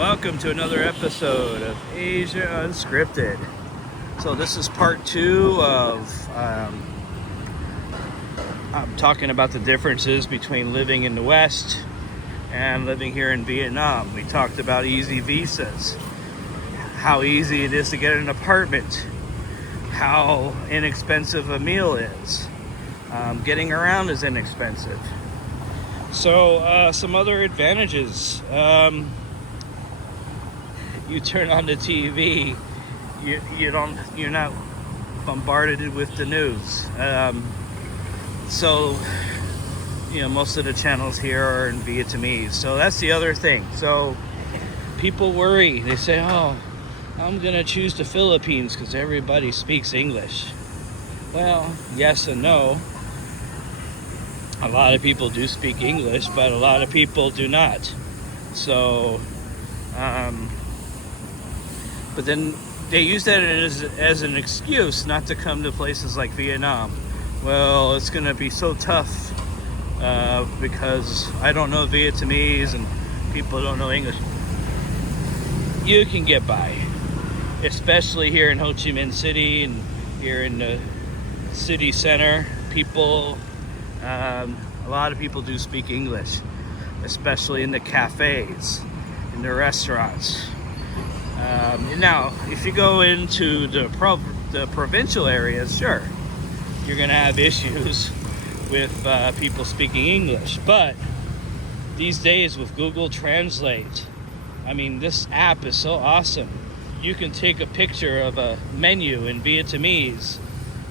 Welcome to another episode of Asia Unscripted. So this is part two of I'm talking about the differences between living in the West and living here in Vietnam. We talked about easy visas, how easy it is to get an apartment, how inexpensive a meal is. Getting around is inexpensive. So some other advantages. You turn on the TV, you're not bombarded with the news. So most of the channels here are in Vietnamese. So that's the other thing. So people worry. They say, "Oh, I'm gonna choose the Philippines because everybody speaks English." Well, yes and no. A lot of people do speak English, but a lot of people do not. So, but then they use that as an excuse not to come to places like Vietnam. Well, it's going to be so tough because I don't know Vietnamese and people don't know English. You can get by, especially here in Ho Chi Minh City and here in the city center. A lot of people do speak English, especially in the cafes, in the restaurants. Now, if you go into the provincial areas, sure, you're going to have issues with people speaking English. But these days with Google Translate, this app is so awesome. You can take a picture of a menu in Vietnamese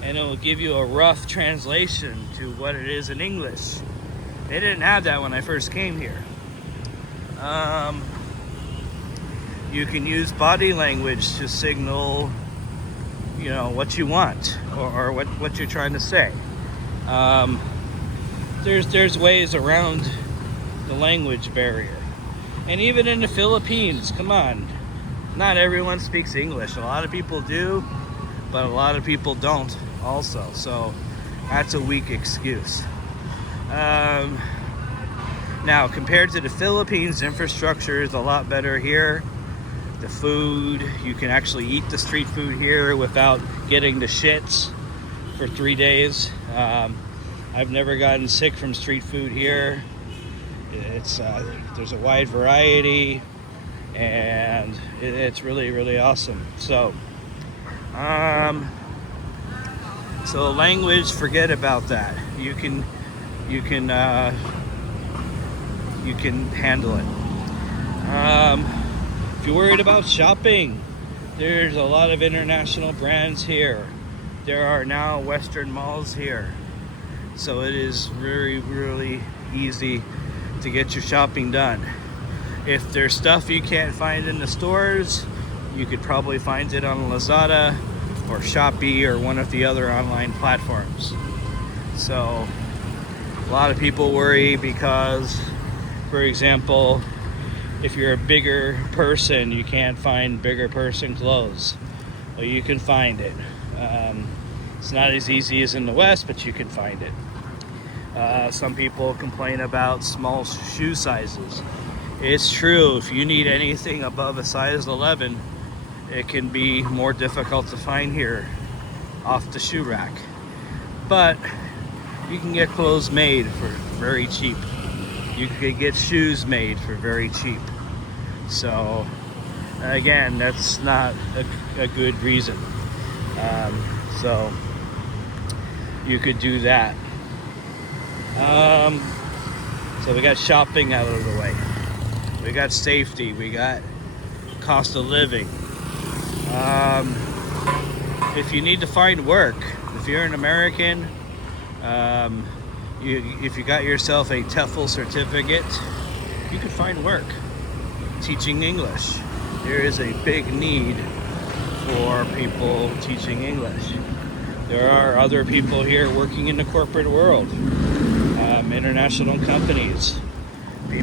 and it will give you a rough translation to what it is in English. They didn't have that when I first came here. You can use body language to signal, what you want or what you're trying to say. There's ways around the language barrier. And even in the Philippines, come on, not everyone speaks English. A lot of people do, but a lot of people don't also. So that's a weak excuse. Now, compared to the Philippines, infrastructure is a lot better here. The food, you can actually eat the street food here without getting the shits for 3 days. I've never gotten sick from street food here. There's a wide variety, and it's really, really awesome. So language, forget about that. You can handle it. If you're worried about shopping, there's a lot of international brands here. There are now Western malls here. So it is really, really easy to get your shopping done. If there's stuff you can't find in the stores, you could probably find it on Lazada or Shopee or one of the other online platforms. So a lot of people worry because, for example, if you're a bigger person, you can't find bigger person clothes. Well, you can find it. It's not as easy as in the West, but you can find it. Some people complain about small shoe sizes. It's true, if you need anything above a size 11, it can be more difficult to find here off the shoe rack. But you can get clothes made for very cheap. You could get shoes made for very cheap. So again, that's not a good reason. So you could do that. So we got shopping out of the way. We got safety. We got cost of living. If you need to find work, if you're an American, if you got yourself a TEFL certificate, you can find work teaching English. There is a big need for people teaching English. There are other people here working in the corporate world, international companies, a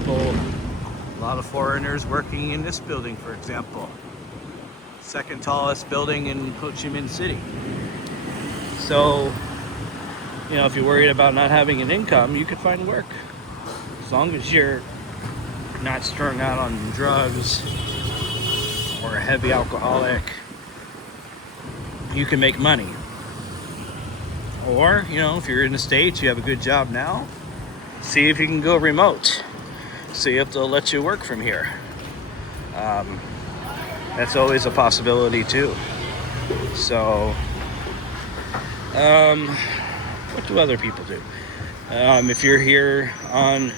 lot of foreigners working in this building, for example. Second tallest building in Ho Chi Minh City. So, if you're worried about not having an income, you could find work. As long as you're not strung out on drugs or a heavy alcoholic, you can make money. Or, you know, if you're in the States, you have a good job now, see if you can go remote. See if they'll let you work from here. That's always a possibility too. So, what do other people do? If you're here on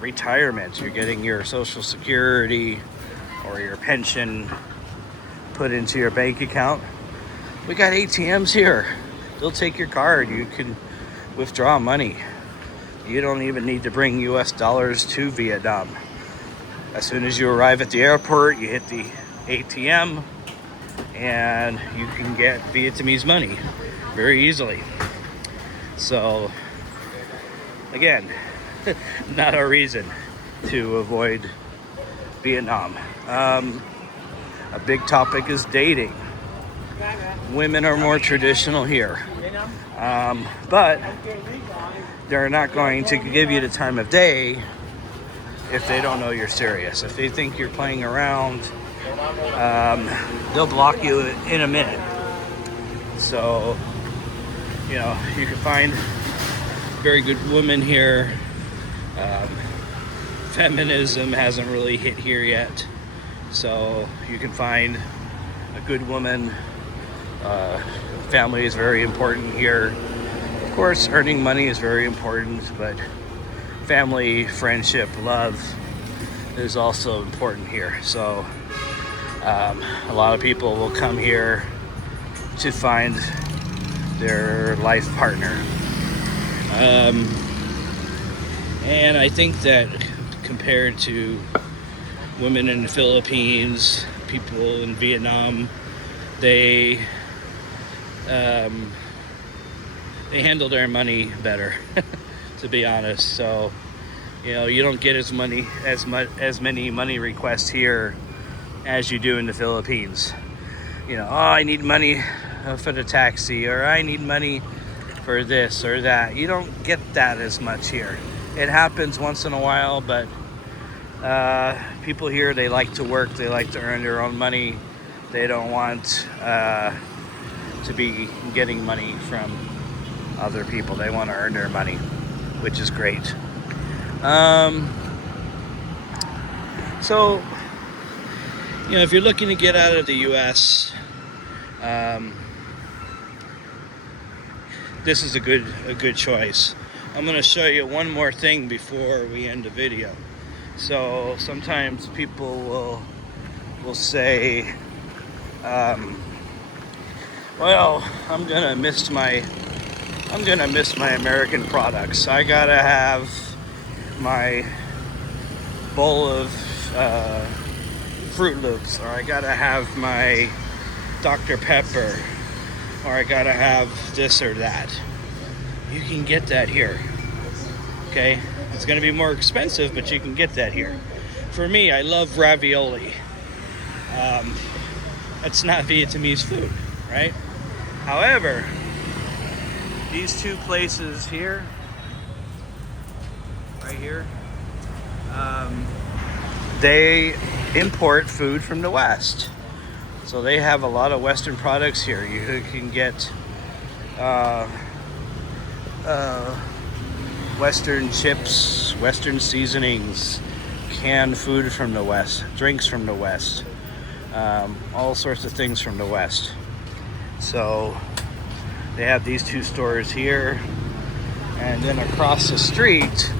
retirement, you're getting your Social Security or your pension put into your bank account, we got ATMs here. They'll take your card. You can withdraw money. You don't even need to bring US dollars to Vietnam. As soon as you arrive at the airport, you hit the ATM and you can get Vietnamese money very easily. So, again, not a reason to avoid Vietnam. A big topic is dating. Women are more traditional here, but they're not going to give you the time of day if they don't know you're serious. If they think you're playing around, they'll block you in a minute. So, you know, you can find very good women here. Feminism hasn't really hit here yet, so you can find a good woman. Family is very important here. Of course, earning money is very important, but family, friendship, love is also important here. So a lot of people will come here to find their life partner. And I think that compared to women in the Philippines, people in Vietnam, they handle their money better, to be honest. So, you know, you don't get as many money requests here as you do in the Philippines. You know, oh, I need money for the taxi, or I need money for this or that. You don't get that as much here. It happens once in a while, but people here, they like to work, they like to earn their own money. They don't want to be getting money from other people. They want to earn their money, which is great. So, you know, if you're looking to get out of the US, this is a good choice. I'm going to show you one more thing before we end the video. So sometimes people will say, well, I'm gonna miss my American products. I gotta have my bowl of Fruit Loops, or I gotta have my Dr. Pepper, or I gotta have this or that. You can get that here. Okay, it's gonna be more expensive, but you can get that here. For me, I love ravioli. It's not Vietnamese food, right? However, these two places here, right here, they import food from the West. So they have a lot of Western products here. You can get Western chips, Western seasonings, canned food from the West, drinks from the West, all sorts of things from the West. So they have these two stores here, and then across the street,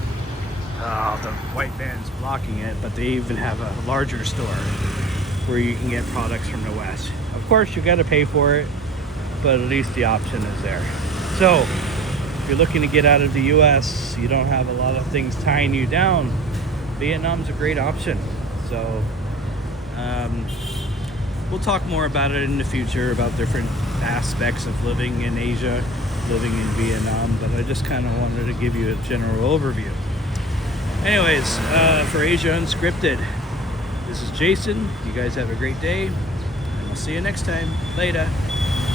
the white van's blocking it, but they even have a larger store where you can get products from the West. Of course, you got to pay for it, but at least the option is there. So if you're looking to get out of the US, you don't have a lot of things tying you down, Vietnam's a great option. So we'll talk more about it in the future, about different aspects of living in Asia, living in Vietnam, but I just kind of wanted to give you a general overview. Anyways, for Asia Unscripted, this is Jason. You guys have a great day, and I'll see you next time. Later.